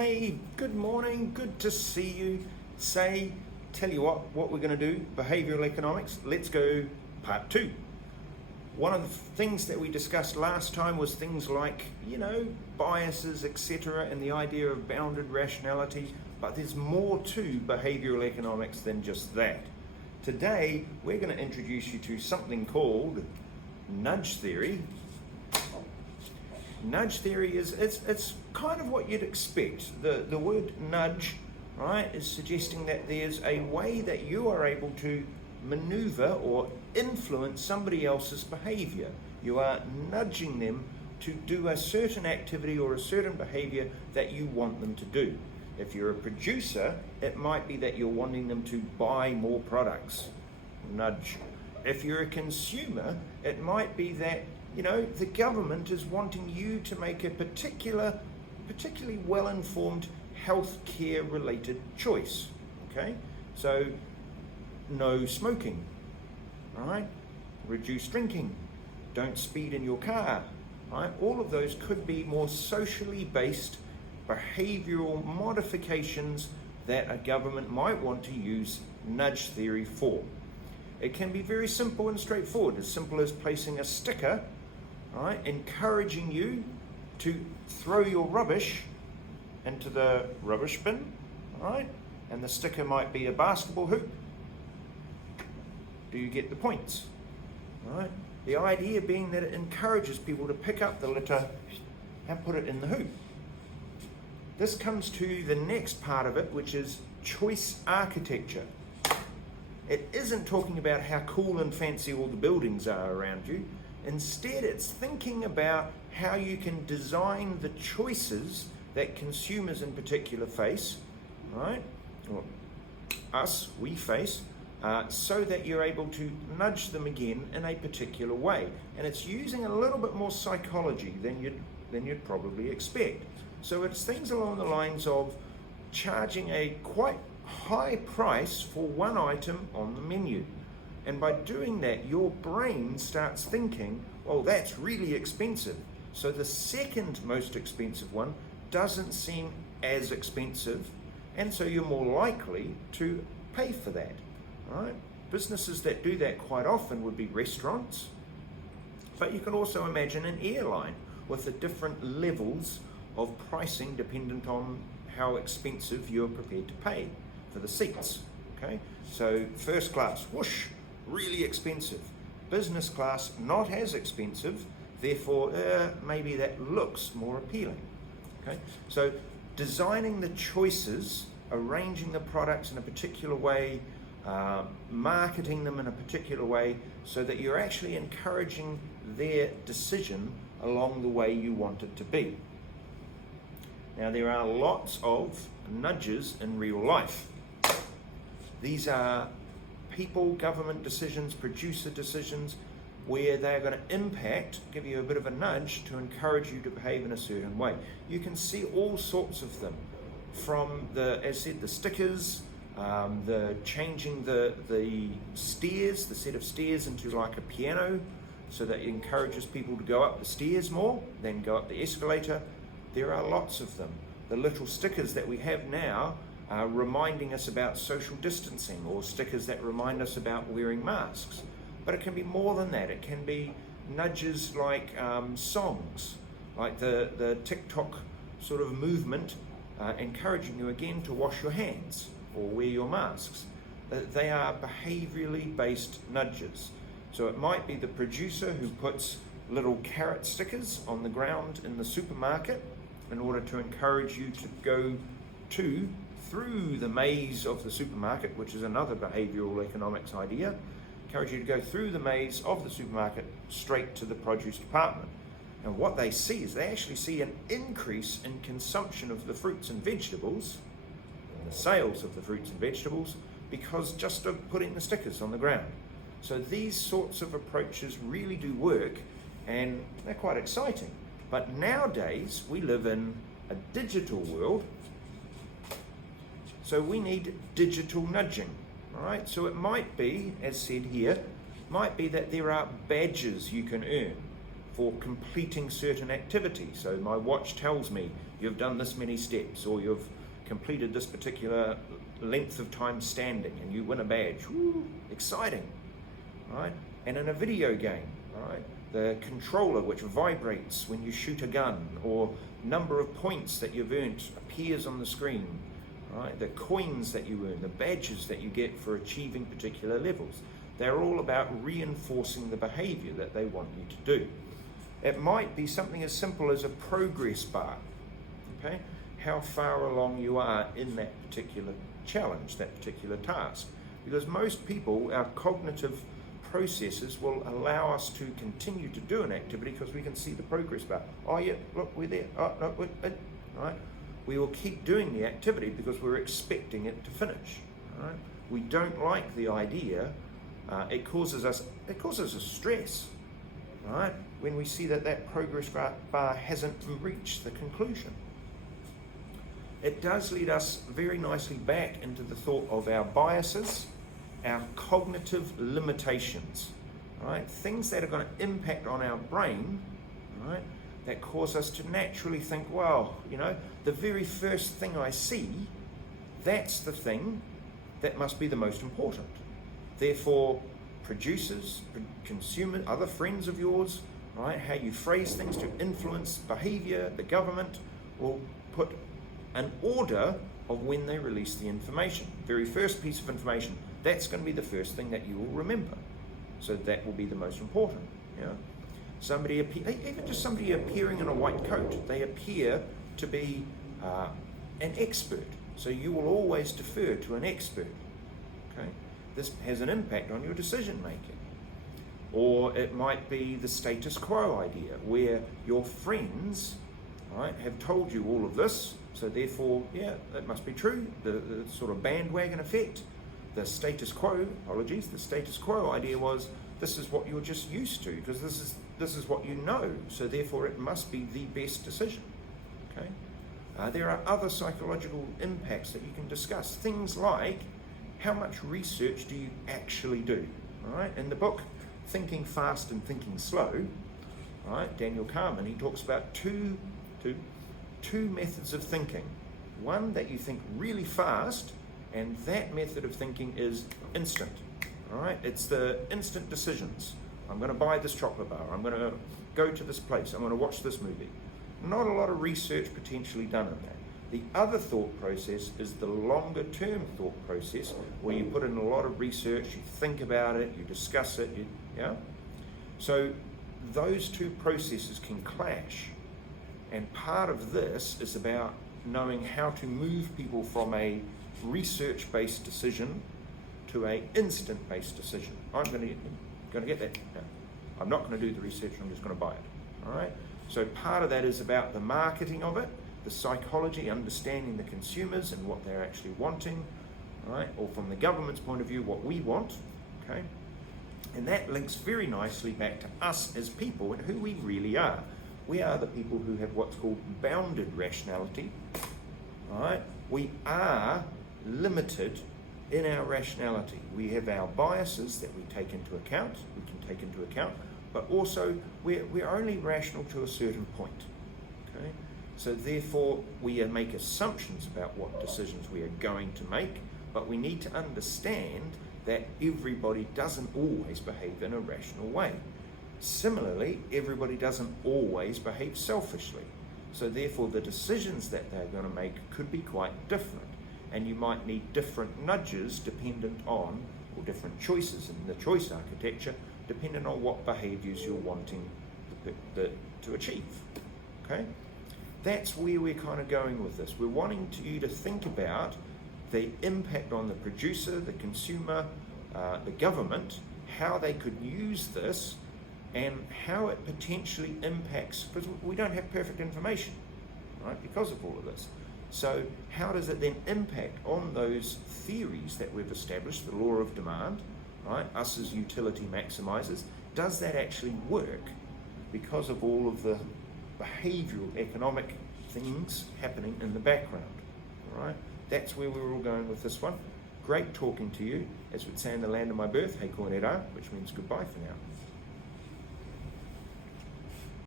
Hey, good morning, good to see you. Tell you what we're going to do, behavioral economics. Let's go part 2. One of the things that we discussed last time was things like, biases, etc., and the idea of bounded rationality, but there's more to behavioral economics than just that. Today, we're going to introduce you to something called nudge theory. Nudge theory it's kind of what you'd expect. The word nudge, right, is suggesting that there's a way that you are able to maneuver or influence somebody else's behavior. You are nudging them to do a certain activity or a certain behavior that you want them to do. If you're a producer, it might be that you're wanting them to buy more products. Nudge. If you're a consumer, it might be that the government is wanting you to make a particularly well-informed healthcare related choice. Okay, so no smoking, right? Reduce drinking, don't speed in your car, right? All of those could be more socially based behavioral modifications that a government might want to use nudge theory for. It can be very simple and straightforward, as simple as placing a sticker, right, encouraging you to throw your rubbish into the rubbish bin, right? And the sticker might be a basketball hoop. Do you get the points? Right? The idea being that it encourages people to pick up the litter and put it in the hoop. This comes to the next part of it, which is choice architecture. It isn't talking about how cool and fancy all the buildings are around you. Instead, it's thinking about how you can design the choices that consumers in particular face, right? Or we face, so that you're able to nudge them again in a particular way. And it's using a little bit more psychology than you'd probably expect. So it's things along the lines of charging a quite high price for one item on the menu. And by doing that, your brain starts thinking, well, that's really expensive. So the second most expensive one doesn't seem as expensive, and so you're more likely to pay for that, right? Businesses that do that quite often would be restaurants, but you can also imagine an airline with the different levels of pricing dependent on how expensive you're prepared to pay for the seats, okay? So first class, whoosh, really expensive. Business class, not as expensive, therefore maybe that looks more appealing. Okay, so designing the choices, arranging the products in a particular way, marketing them in a particular way, so that you're actually encouraging their decision along the way you want it to be. Now, there are lots of nudges in real life. These are people, government decisions, producer decisions, where they're going to impact, give you a bit of a nudge to encourage you to behave in a certain way. You can see all sorts of them, from as said, the stickers, the changing the stairs, the set of stairs into like a piano, so that it encourages people to go up the stairs more than go up the escalator. There are lots of them. The little stickers that we have now are reminding us about social distancing, or stickers that remind us about wearing masks. But it can be more than that. It can be nudges like songs, like the TikTok sort of movement, encouraging you again to wash your hands or wear your masks. They are behaviorally based nudges. So it might be the producer who puts little carrot stickers on the ground in the supermarket in order to encourage you to go through the maze of the supermarket, which is another behavioral economics idea. Encourage you to go through the maze of the supermarket straight to the produce department. And what they see is they actually see an increase in consumption of the fruits and vegetables, and the sales of the fruits and vegetables, because just of putting the stickers on the ground. So these sorts of approaches really do work, and they're quite exciting. But nowadays, we live in a digital world, so we need digital nudging. All right, so it might be, as said here, might be that there are badges you can earn for completing certain activities. So my watch tells me you've done this many steps, or you've completed this particular length of time standing, and you win a badge. Woo, exciting, right? And in a video game, right, the controller which vibrates when you shoot a gun, or number of points that you've earned appears on the screen, right? The coins that you earn, the badges that you get for achieving particular levels. They're all about reinforcing the behavior that they want you to do. It might be something as simple as a progress bar, okay? How far along you are in that particular challenge, that particular task. Because most people, our cognitive processes will allow us to continue to do an activity because we can see the progress bar. Oh yeah, look, we're there. Oh no, we're right. We will keep doing the activity because we're expecting it to finish. Right? We don't like the idea. It causes us stress, right? When we see that progress bar hasn't reached the conclusion. It does lead us very nicely back into the thought of our biases, our cognitive limitations, right? Things that are going to impact on our brain, right? That cause us to naturally think, well, the very first thing I see, that's the thing that must be the most important. Therefore, producers, consumers, other friends of yours, right? How you phrase things to influence behavior, the government will put an order of when they release the information. Very first piece of information, that's going to be the first thing that you will remember. So that will be the most important. Even just somebody appearing in a white coat, they appear to be an expert. So you will always defer to an expert. Okay, this has an impact on your decision making. Or it might be the status quo idea, where your friends, right, have told you all of this. So therefore, yeah, that must be true. The sort of bandwagon effect. The status quo idea was, this is what you're just used to, because this is what you know. So therefore, it must be the best decision. Okay. There are other psychological impacts that you can discuss. Things like, how much research do you actually do? All right. In the book, Thinking Fast and Thinking Slow, right, Daniel Kahneman, he talks about two methods of thinking. One that you think really fast, and that method of thinking is instant. All right, it's the instant decisions. I'm going to buy this chocolate bar. I'm going to go to this place. I'm going to watch this movie. Not a lot of research potentially done in that. The other thought process is the longer term thought process, where you put in a lot of research, you think about it, you discuss it, So those two processes can clash. And part of this is about knowing how to move people from a research-based decision to a instant-based decision. I'm going to get that. No, I'm not going to do the research. I'm just going to buy it. All right. So part of that is about the marketing of it, the psychology, understanding the consumers and what they're actually wanting, right? Or from the government's point of view, what we want. Okay. And that links very nicely back to us as people and who we really are. We are the people who have what's called bounded rationality. All right. We are limited in our rationality. We have our biases that we can take into account, but also we're only rational to a certain point. Okay? So therefore we make assumptions about what decisions we are going to make, but we need to understand that everybody doesn't always behave in a rational way. Similarly, everybody doesn't always behave selfishly. So therefore the decisions that they're going to make could be quite different. And you might need different nudges dependent on, or different choices in the choice architecture, depending on what behaviors you're wanting to achieve. Okay? That's where we're kind of going with this. We're wanting you to think about the impact on the producer, the consumer, the government, how they could use this, and how it potentially impacts, because we don't have perfect information, right, because of all of this. So how does it then impact on those theories that we've established, the law of demand, right, us as utility maximizers? Does that actually work because of all of the behavioural economic things happening in the background? All right, that's where we're all going with this one. Great talking to you. As we'd say in the land of my birth, hei koe rā, which means goodbye for now.